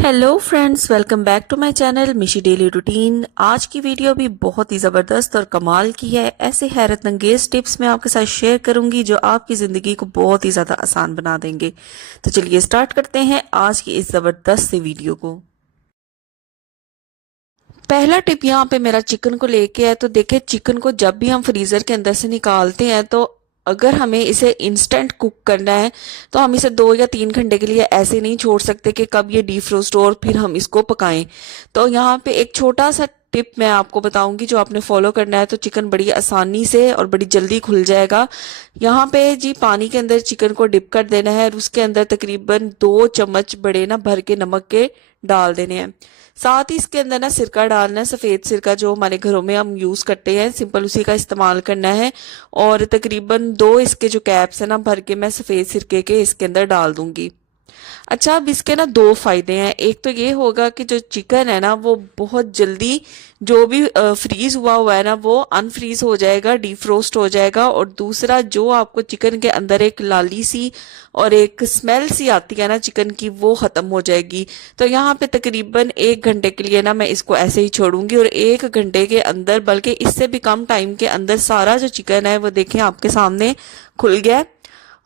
Hello friends, welcome back to my channel Mishi daily routine. आज की video भी बहुत ही ज़बरदस्त और कमाल की है। ऐसे हैरत अंगेज टिप्स मैं आपके साथ शेयर करूंगी जो आपकी ज़िंदगी को बहुत ही ज़्यादा आसान बना देंगे। तो चलिए स्टार्ट करते हैं आज की इस ज़बरदस्त से वीडियो को। पहला टिप यहाँ पे मेरा चिकन को लेके है। तो देखिए, चिकन को जब भी हम फ्रीजर के अंदर से निकालते हैं तो अगर हमें इसे इंस्टेंट कुक करना है तो हम इसे 2 या 3 घंटे के लिए ऐसे नहीं छोड़ सकते कि कब ये डीफ्रोस्ट हो और फिर हम इसको पकाएं। तो यहाँ पे एक छोटा सा टिप मैं आपको बताऊंगी जो आपने फॉलो करना है, तो चिकन बड़ी आसानी से और बड़ी जल्दी खुल जाएगा। यहाँ पे जी पानी के अंदर चिकन को डिप कर देना है और उसके अंदर तकरीबन 2 चम्मच बड़े ना भर के नमक के डाल देने हैं। साथ ही इसके अंदर ना सिरका डालना है, सफ़ेद सिरका जो हमारे घरों में हम यूज़ करते हैं, सिंपल उसी का इस्तेमाल करना है। और तकरीबन 2 इसके जो कैप्स है ना भर के मैं सफ़ेद सिरके के इसके अंदर डाल दूंगी। अच्छा, अब इसके ना 2 फायदे हैं। एक तो ये होगा कि जो चिकन है ना वो बहुत जल्दी जो भी फ्रीज हुआ हुआ है ना वो अनफ्रीज हो जाएगा, डीफ्रोस्ट हो जाएगा। और दूसरा, जो आपको चिकन के अंदर एक लाली सी और एक स्मेल सी आती है ना चिकन की, वो खत्म हो जाएगी। तो यहाँ पे तकरीबन 1 घंटे के लिए ना मैं इसको ऐसे ही छोड़ूंगी और 1 घंटे के अंदर, बल्कि इससे भी कम टाइम के अंदर, सारा जो चिकन है वो देखें आपके सामने खुल गया।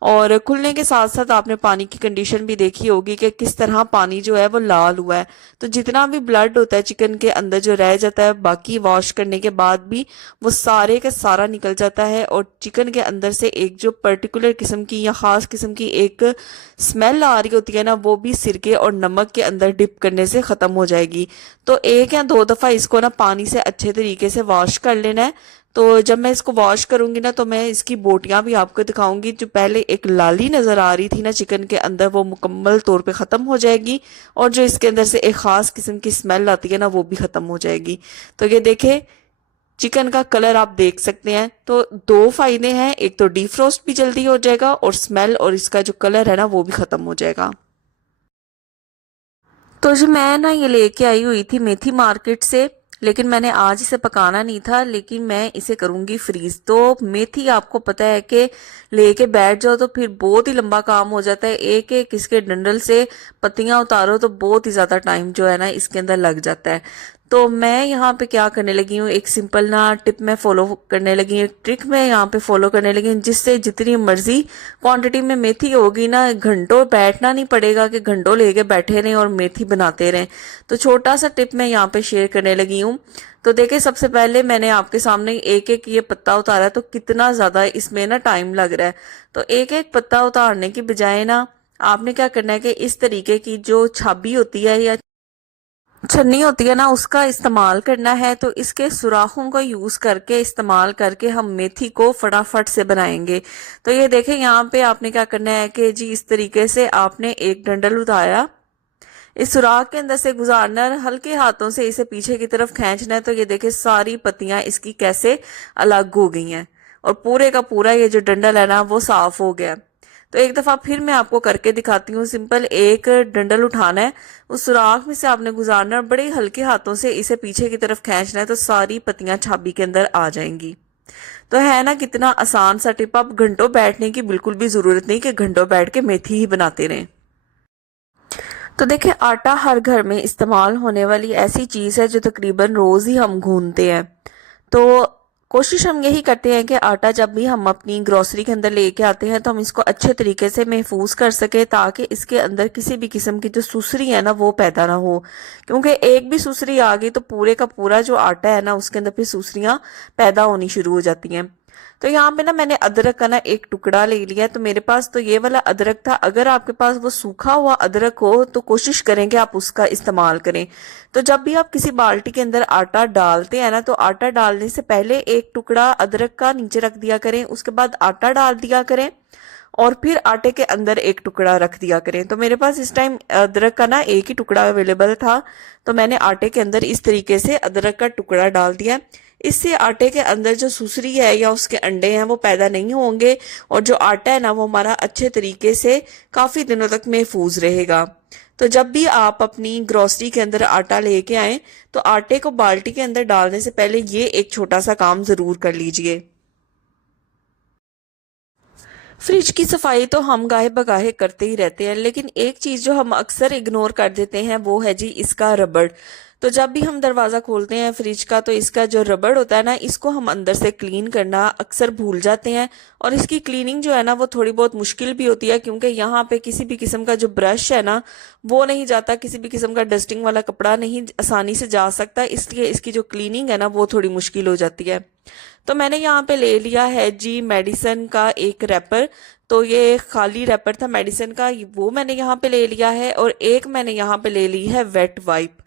और खुलने के साथ साथ आपने पानी की कंडीशन भी देखी होगी कि किस तरह पानी जो है वो लाल हुआ है। तो जितना भी ब्लड होता है चिकन के अंदर जो रह जाता है बाकी वॉश करने के बाद भी, वो सारे का सारा निकल जाता है। और चिकन के अंदर से एक जो पर्टिकुलर किस्म की या खास किस्म की एक स्मेल आ रही होती है ना, वो भी सिरके और नमक के अंदर डिप करने से खत्म हो जाएगी। तो 1 या 2 दफा इसको ना पानी से अच्छे तरीके से वॉश कर लेना है। तो जब मैं इसको वॉश करूंगी ना तो मैं इसकी बोटियां भी आपको दिखाऊंगी। जो पहले एक लाली नजर आ रही थी ना चिकन के अंदर, वो मुकम्मल तौर पे खत्म हो जाएगी। और जो इसके अंदर से एक खास किस्म की स्मेल आती है ना वो भी खत्म हो जाएगी। तो ये देखे, चिकन का कलर आप देख सकते हैं। तो 2 फायदे हैं, एक तो डीफ्रोस्ट भी जल्दी हो जाएगा और स्मेल और इसका जो कलर है ना वो भी खत्म हो जाएगा। तो जी मैं ना ये लेके आई हुई थी मेथी मार्केट से, लेकिन मैंने आज इसे पकाना नहीं था, लेकिन मैं इसे करूंगी फ्रीज। तो मेथी आपको पता है कि लेके बैठ जाओ तो फिर बहुत ही लंबा काम हो जाता है। एक एक इसके डंडल से पत्तियां उतारो तो बहुत ही ज्यादा टाइम जो है ना इसके अंदर लग जाता है। तो मैं यहाँ पे क्या करने लगी हूँ, एक सिंपल ना टिप मैं फॉलो करने लगी हूँ, एक ट्रिक मैं यहाँ पे फॉलो करने लगी हूँ, जिससे जितनी मर्जी क्वांटिटी में मेथी होगी ना, घंटों बैठना नहीं पड़ेगा कि घंटों लेके बैठे रहें और मेथी बनाते रहें। तो छोटा सा टिप मैं यहाँ पे शेयर करने लगी हूँ। तो देखिए, सबसे पहले मैंने आपके सामने एक एक ये पत्ता उतारा, तो कितना ज्यादा इसमें ना टाइम लग रहा है। तो एक एक पत्ता उतारने की बजाय ना आपने क्या करना है कि इस तरीके की जो छाबी होती है या छन्नी होती है ना उसका इस्तेमाल करना है। तो इसके सुराखों का यूज करके, इस्तेमाल करके हम मेथी को फटाफट से बनाएंगे। तो ये देखें, यहाँ पे आपने क्या करना है कि जी इस तरीके से आपने एक डंडल उठाया, इस सुराख के अंदर से गुजारना है, हल्के हाथों से इसे पीछे की तरफ खींचना है। तो ये देखें सारी पत्तियां इसकी कैसे अलग हो गई हैं और पूरे का पूरा ये जो डंडल है ना वो साफ हो गया। तो एक दफा फिर मैं आपको करके दिखाती हूँ। सिंपल एक डंडल उठाना है, उस सुराख में से आपने गुजारना है और बड़े हल्के हाथों से इसे पीछे की तरफ खींचना है। तो सारी पत्तियां छाबी के अंदर आ जाएंगी। तो है ना कितना आसान सा टिप। अब घंटों बैठने की बिल्कुल भी जरूरत नहीं कि घंटों बैठ के मेथी ही बनाते रहें। तो देखिए, आटा हर घर में इस्तेमाल होने वाली ऐसी चीज है जो तकरीबन रोज ही हम गूंथते हैं। तो कोशिश हम यही करते हैं कि आटा जब भी हम अपनी ग्रोसरी के अंदर लेके आते हैं तो हम इसको अच्छे तरीके से महफूज कर सके, ताकि इसके अंदर किसी भी किस्म की जो सुसरी है ना वो पैदा ना हो। क्योंकि एक भी सुसरी आ गई तो पूरे का पूरा जो आटा है ना उसके अंदर फिर सुसरियां पैदा होनी शुरू हो जाती हैं। तो यहाँ पे ना मैंने अदरक का ना एक टुकड़ा ले लिया। तो मेरे पास तो ये वाला अदरक था। अगर आपके पास वो सूखा हुआ अदरक हो तो कोशिश करें कि आप उसका इस्तेमाल करें। तो जब भी आप किसी बाल्टी के अंदर आटा डालते हैं ना, तो आटा डालने से पहले एक टुकड़ा अदरक का नीचे रख दिया करें, उसके बाद आटा डाल दिया करें और फिर आटे के अंदर एक टुकड़ा रख दिया करें। तो मेरे पास इस टाइम अदरक का ना एक ही टुकड़ा अवेलेबल था, तो मैंने आटे के अंदर इस तरीके से अदरक का टुकड़ा डाल दिया। इससे आटे के अंदर जो सुसरी है या उसके अंडे हैं वो पैदा नहीं होंगे और जो आटा है ना वो हमारा अच्छे तरीके से काफी दिनों तक महफूज रहेगा। तो जब भी आप अपनी ग्रोसरी के अंदर आटा लेके आए तो आटे को बाल्टी के अंदर डालने से पहले ये एक छोटा सा काम जरूर कर लीजिए। फ्रिज की सफाई तो हम गाहे बगाहे करते ही रहते हैं, लेकिन एक चीज जो हम अक्सर इग्नोर कर देते हैं वो है जी इसका रबड़। तो जब भी हम दरवाजा खोलते हैं फ्रिज का, तो इसका जो रबड़ होता है ना, इसको हम अंदर से क्लीन करना अक्सर भूल जाते हैं। और इसकी क्लीनिंग जो है ना, वो थोड़ी बहुत मुश्किल भी होती है, क्योंकि यहाँ पे किसी भी किस्म का जो ब्रश है ना, वो नहीं जाता, किसी भी किस्म का डस्टिंग वाला कपड़ा नहीं आसानी से जा सकता, इसलिए इसकी जो क्लीनिंग है ना, वो थोड़ी मुश्किल हो जाती है। तो मैंने यहाँ पे ले लिया है जी मेडिसन का एक रैपर। तो ये खाली रैपर था मेडिसन का, वो मैंने यहाँ पे ले लिया है। और एक मैंने यहाँ पे ले ली है वेट वाइप।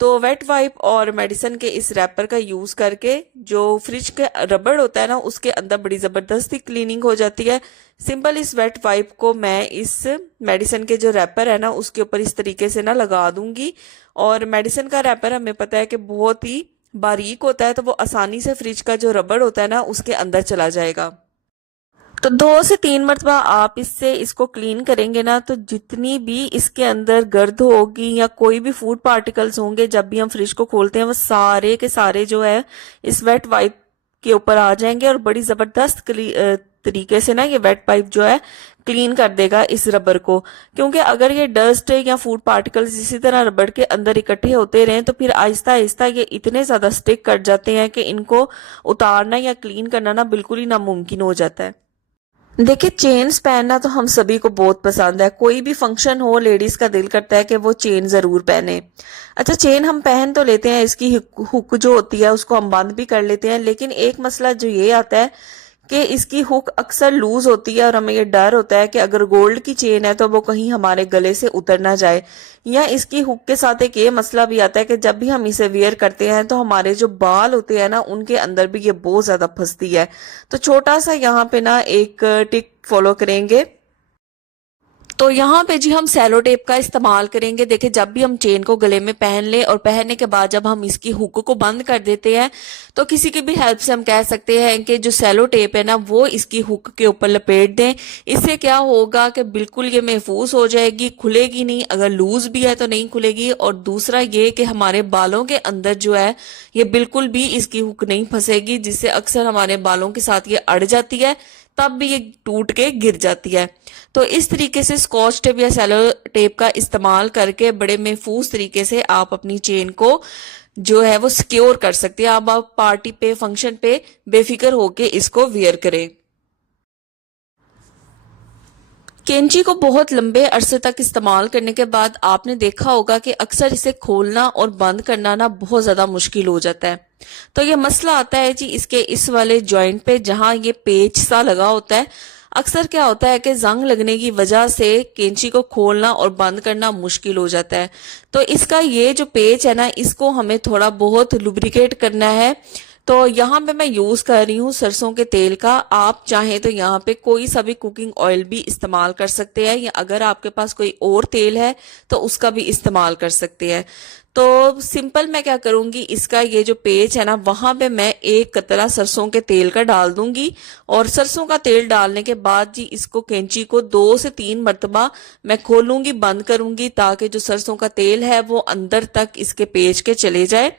तो वेट वाइप और मेडिसन के इस रैपर का यूज करके जो फ्रिज के रबड़ होता है ना, उसके अंदर बड़ी जबरदस्ती क्लीनिंग हो जाती है। सिंपल इस वेट वाइप को मैं इस मेडिसन के जो रैपर है ना, उसके ऊपर इस तरीके से ना लगा दूंगी। और मेडिसन का रैपर हमें पता है कि बहुत ही बारीक होता है, तो वो आसानी से फ्रिज का जो रबड़ होता है ना, उसके अंदर चला जाएगा। तो 2 से 3 मरतबा आप इससे इसको क्लीन करेंगे ना, तो जितनी भी इसके अंदर गर्द होगी या कोई भी फूड पार्टिकल्स होंगे, जब भी हम फ्रिज को खोलते हैं, वो सारे के सारे जो है इस वेट वाइप के ऊपर आ जाएंगे। और बड़ी जबरदस्त तरीके से ना ये वेट पाइप जो है क्लीन कर देगा इस रबर को। क्योंकि अगर ये डस्ट या फूड पार्टिकल्स इसी तरह रबर के अंदर इकट्ठे होते रहे, तो फिर आहिस्ता आहिस्ता ये इतने ज्यादा स्टिक कर जाते हैं कि इनको उतारना या क्लीन करना ना बिल्कुल ही नामुमकिन हो जाता है। देखिए, चेन्स पहनना तो हम सभी को बहुत पसंद है। कोई भी फंक्शन हो, लेडीज का दिल करता है कि वो चेन जरूर पहने। अच्छा, चेन हम पहन तो लेते हैं, इसकी हुक जो होती है उसको हम बंद भी कर लेते हैं, लेकिन एक मसला जो ये आता है कि इसकी हुक अक्सर लूज होती है। और हमें ये डर होता है कि अगर गोल्ड की चेन है तो वो कहीं हमारे गले से उतर ना जाए। या इसकी हुक के साथ एक ये मसला भी आता है कि जब भी हम इसे वियर करते हैं, तो हमारे जो बाल होते हैं ना, उनके अंदर भी ये बहुत ज्यादा फंसती है। तो छोटा सा यहाँ पे ना एक टिक फॉलो करेंगे। तो यहाँ पे जी हम सेलो टेप का इस्तेमाल करेंगे। देखिए, जब भी हम चेन को गले में पहन ले और पहनने के बाद जब हम इसकी हुक को बंद कर देते हैं, तो किसी की भी हेल्प से हम कह सकते हैं कि जो सेलो टेप है ना, वो इसकी हुक के ऊपर लपेट दें। इससे क्या होगा कि बिल्कुल ये महफूज हो जाएगी, खुलेगी नहीं। अगर लूज भी है तो नहीं खुलेगी। और दूसरा ये कि हमारे बालों के अंदर जो है, ये बिल्कुल भी इसकी हुक नहीं फंसेगी, जिससे अक्सर हमारे बालों के साथ ये अड़ जाती है, तब भी ये टूट के गिर जाती है। तो इस तरीके से स्कॉच टेप या सेलो टेप का इस्तेमाल करके बड़े महफूज तरीके से आप अपनी चेन को जो है वो सिक्योर कर सकते हैं। अब आप पार्टी पे, फंक्शन पे बेफिक्र होके इसको वियर करें। कैंची को बहुत लंबे अरसे तक इस्तेमाल करने के बाद आपने देखा होगा कि अक्सर इसे खोलना और बंद करना ना बहुत ज्यादा मुश्किल हो जाता है। तो ये मसला आता है जी इसके इस वाले जॉइंट पे, जहां ये पेच सा लगा होता है। अक्सर क्या होता है कि जंग लगने की वजह से कैंची को खोलना और बंद करना मुश्किल हो जाता है। तो इसका ये जो पेच है ना, इसको हमें थोड़ा बहुत लुब्रिकेट करना है। तो यहाँ पे मैं यूज कर रही हूँ सरसों के तेल का। आप चाहें तो यहाँ पे कोई सा भी कुकिंग ऑयल भी इस्तेमाल कर सकते हैं, या अगर आपके पास कोई और तेल है तो उसका भी इस्तेमाल कर सकते हैं। तो सिंपल मैं क्या करूंगी, इसका ये जो पेच है ना, वहां पे मैं एक कतरा सरसों के तेल का डाल दूंगी। और सरसों का तेल डालने के बाद जी इसको, कैंची को 2 से 3 मरतबा मैं खोलूंगी, बंद करूंगी, ताकि जो सरसों का तेल है वो अंदर तक इसके पेच के चले जाए,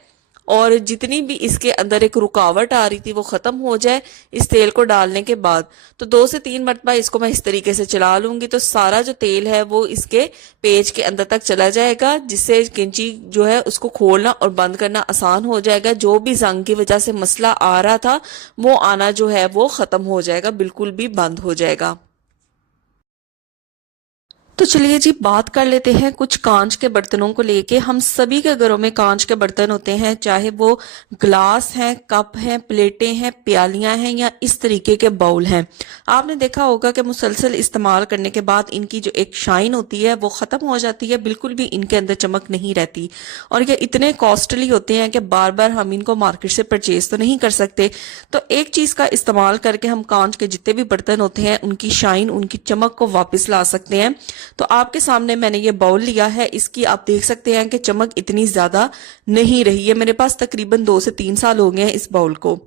और जितनी भी इसके अंदर एक रुकावट आ रही थी वो खत्म हो जाए इस तेल को डालने के बाद। तो 2 से 3 मरतबा इसको मैं इस तरीके से चला लूंगी, तो सारा जो तेल है वो इसके पेज के अंदर तक चला जाएगा, जिससे कैंची जो है उसको खोलना और बंद करना आसान हो जाएगा। जो भी जंग की वजह से मसला आ रहा था, वो आना जो है वो खत्म हो जाएगा, बिल्कुल भी बंद हो जाएगा। तो चलिए जी, बात कर लेते हैं कुछ कांच के बर्तनों को लेके। हम सभी के घरों में कांच के बर्तन होते हैं, चाहे वो ग्लास हैं, कप हैं, प्लेटें हैं, प्यालियां हैं, या इस तरीके के बाउल हैं। आपने देखा होगा कि मुसलसल इस्तेमाल करने के बाद इनकी जो एक शाइन होती है वो खत्म हो जाती है, बिल्कुल भी इनके अंदर चमक नहीं रहती। और ये इतने कॉस्टली होते हैं कि बार बार हम इनको मार्केट से परचेज तो नहीं कर सकते। तो एक चीज का इस्तेमाल करके हम कांच के जितने भी बर्तन होते हैं उनकी शाइन, उनकी चमक को वापस ला सकते हैं। तो आपके सामने मैंने ये बाउल लिया है, इसकी आप देख सकते हैं कि चमक इतनी ज्यादा नहीं रही है। मेरे पास तकरीबन 2 से 3 साल हो गए हैं इस बाउल को।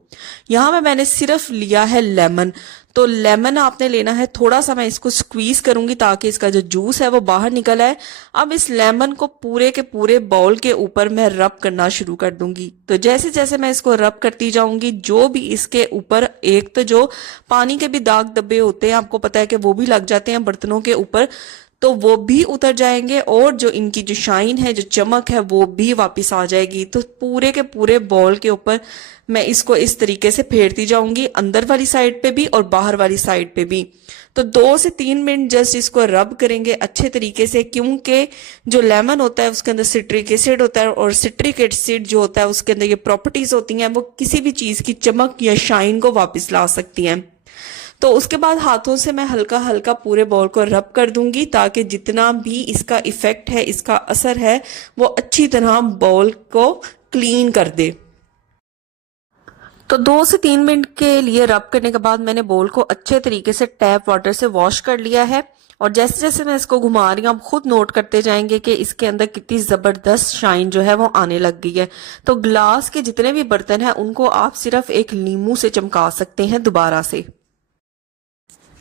यहाँ पे मैंने सिर्फ लिया है लेमन। तो लेमन आपने लेना है थोड़ा सा, मैं इसको स्क्वीज करूंगी ताकि इसका जो जूस है वो बाहर निकल आए। अब इस लेमन को पूरे के पूरे बाउल के ऊपर मैं रब करना शुरू कर दूंगी। तो जैसे जैसे मैं इसको रब करती जाऊंगी, जो भी इसके ऊपर एक तो जो पानी के भी दाग धब्बे होते हैं, आपको पता है कि वो भी लग जाते हैं बर्तनों के ऊपर, तो वो भी उतर जाएंगे और जो इनकी जो शाइन है, जो चमक है, वो भी वापस आ जाएगी। तो पूरे के पूरे बॉल के ऊपर मैं इसको इस तरीके से फेरती जाऊंगी, अंदर वाली साइड पे भी और बाहर वाली साइड पे भी। तो 2 से 3 मिनट जस्ट इसको रब करेंगे अच्छे तरीके से, क्योंकि जो लेमन होता है उसके अंदर सिट्रिक एसिड होता है, और सिट्रिक एसिड जो होता है उसके अंदर ये प्रॉपर्टीज होती हैं, वो किसी भी चीज की चमक या शाइन को वापस ला सकती हैं। तो उसके बाद हाथों से मैं हल्का हल्का पूरे बॉल को रब कर दूंगी ताकि जितना भी इसका इफेक्ट है, इसका असर है, वो अच्छी तरह बॉल को क्लीन कर दे। तो 2 से 3 मिनट के लिए रब करने के बाद मैंने बोल को अच्छे तरीके से टैप वाटर से वॉश कर लिया है। और जैसे जैसे मैं इसको घुमा रही हूँ, आप खुद नोट करते जाएंगे कि इसके अंदर कितनी जबरदस्त शाइन जो है वो आने लग गई है। तो ग्लास के जितने भी बर्तन हैं उनको आप सिर्फ एक नींबू से चमका सकते हैं दोबारा से।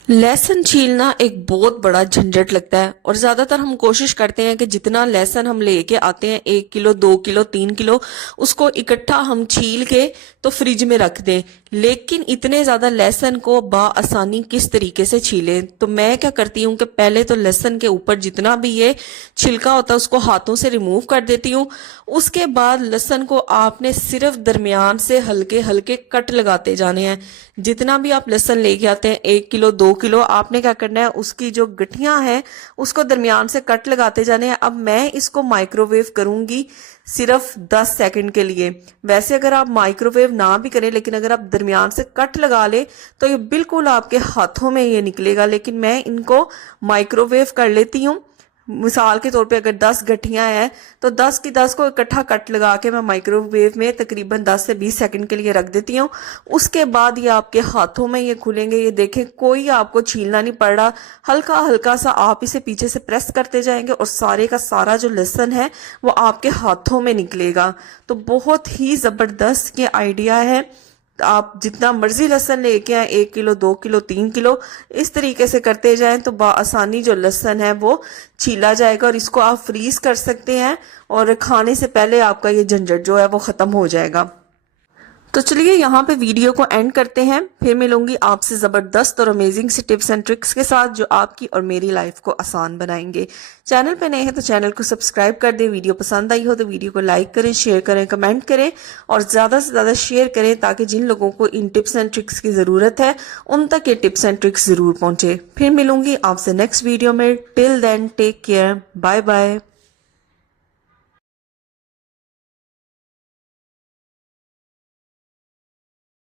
लहसुन छीलना एक बहुत बड़ा झंझट लगता है, और ज्यादातर हम कोशिश करते हैं कि जितना लहसुन हम लेके आते हैं, 1 किलो 2 किलो 3 किलो, उसको इकट्ठा हम छील के तो फ्रिज में रख दें। लेकिन इतने ज्यादा लहसुन को आसानी किस तरीके से छीलें? तो मैं क्या करती हूँ कि पहले तो लहसुन के ऊपर जितना भी ये छिलका होता है उसको हाथों से रिमूव कर देती हूँ। उसके बाद लहसुन को आपने सिर्फ दरमियान से हल्के हल्के कट लगाते जाने हैं। जितना भी आप लहसुन लेके आते हैं, 1 किलो 2 किलो, आपने क्या करना है, उसकी जो गठियां हैं उसको दरमियान से कट लगाते जाने हैं। अब मैं इसको माइक्रोवेव करूंगी सिर्फ 10 सेकंड के लिए। वैसे अगर आप माइक्रोवेव ना भी करें, लेकिन अगर आप दरमियान से कट लगा ले तो ये बिल्कुल आपके हाथों में ये निकलेगा। लेकिन मैं इनको माइक्रोवेव कर लेती हूँ। मिसाल के तौर पे अगर 10 गठियां हैं तो 10 की 10 को इकट्ठा कट लगा के मैं माइक्रोवेव में तकरीबन 10 से 20 सेकंड के लिए रख देती हूँ। उसके बाद ये आपके हाथों में ये खुलेंगे। ये देखें, कोई आपको छीलना नहीं पड़ रहा, हल्का हल्का सा आप इसे पीछे से प्रेस करते जाएंगे और सारे का सारा जो लहसुन है वो आपके हाथों में निकलेगा। तो बहुत ही जबरदस्त ये आइडिया है। आप जितना मर्जी लहसुन लेके आए, 1 किलो 2 किलो 3 किलो, इस तरीके से करते जाएं तो आसानी जो लहसुन है वो छीला जाएगा। और इसको आप फ्रीज कर सकते हैं और खाने से पहले आपका ये झंझट जो है वो खत्म हो जाएगा। तो चलिए यहाँ पे वीडियो को एंड करते हैं, फिर मिलूंगी आपसे जबरदस्त और अमेजिंग से टिप्स एंड ट्रिक्स के साथ जो आपकी और मेरी लाइफ को आसान बनाएंगे। चैनल पे नए हैं तो चैनल को सब्सक्राइब कर दें। वीडियो पसंद आई हो तो वीडियो को लाइक करें, शेयर करें, कमेंट करें और ज्यादा से ज्यादा शेयर करें ताकि जिन लोगों को इन टिप्स एंड ट्रिक्स की जरूरत है उन तक ये टिप्स एंड ट्रिक्स जरूर पहुंचे। फिर मिलूंगी आपसे नेक्स्ट वीडियो में। Till then take care, bye bye.